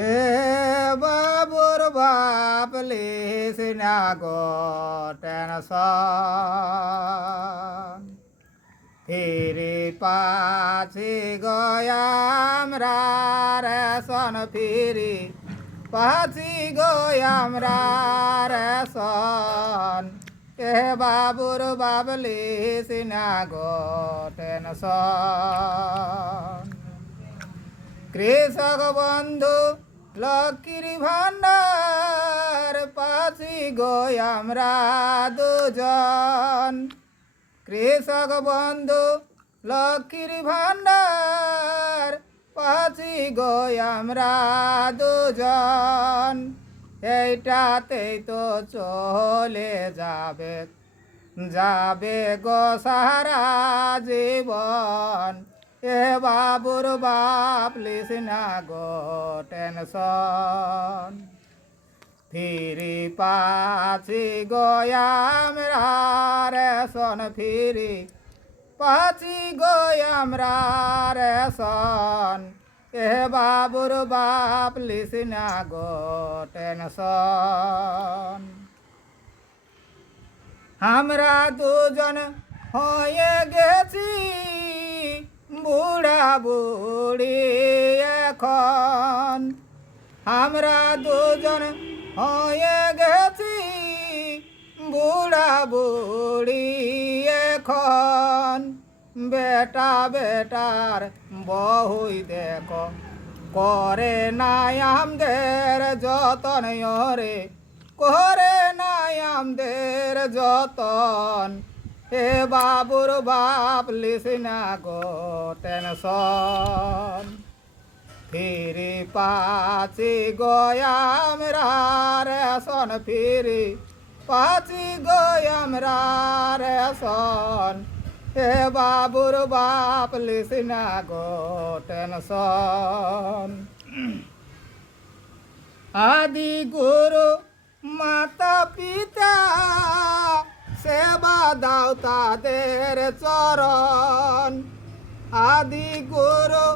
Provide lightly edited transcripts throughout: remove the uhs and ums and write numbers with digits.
হে বাবুর বাপ লিসিনা গো টেনশন ফিরি পাছি গয়ামরা রেশন ফিরি পাছি গয়ামরা রেশন হে বাবুর বাপ লিসিনা গো টেনশন কৃষক বন্ধু লক্ষ্মীর ভান্ডার পাছি গো আমরা দুজন কৃষক বন্ধু লক্ষ্মীর ভান্ডার পাছি গো আমরা দুজন এইটাতেই তো চলে যাবে যাবে গো সারা জীবন এ বাবুর বাপ লিসিনা গো টেনশন ফিরি পাছি গয়ামরা রেশন ফিরি পাছি গয়ামরা রেশন এ বাবুর বাপ লিসিনা গো টেনশন আমরা দুজন হয়ে গেছি বুড়া বুড়ি এখন আমরা দুজন হয়ে গেছি বুড়া বুড়ি এখন বেটা বেটার বহুই দেখো করে নাই আমদের যতন রে করে নাই আমদের যতন হে বাবুর বাপ লিসিনা গো টেনশন ফিরি পাছি গয়ামরা রেশন ফিরি পাছি গয়ামরা রেশন হে বাবুর বাপ লিসিনা গো টেনশন আদি গুরু মাতা পিতা সেবা দাও তাদের চরণ আদি গুরু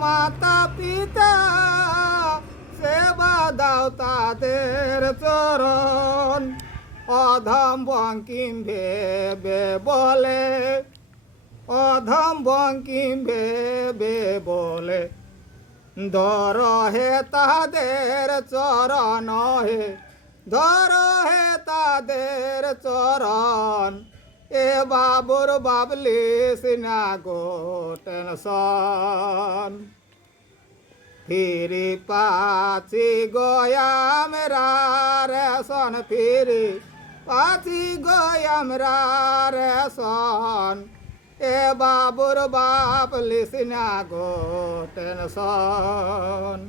মাতা পিতা সেবা দাও তাদের চরণ অধম বঙ্কিম ভেবে বলে অধম বঙ্কিম ভেবে বলে ধর হে তাদের চরণ হে ধর হে তাদের চরণ এ বাবুর বাপ লিসিনা গো টেনশন ফিরি পাছি গয়ামরা রেশন ফিরি পাছি গয়ামরা রেশন এ বাবুর বাপ লিসিনা গো টেনশন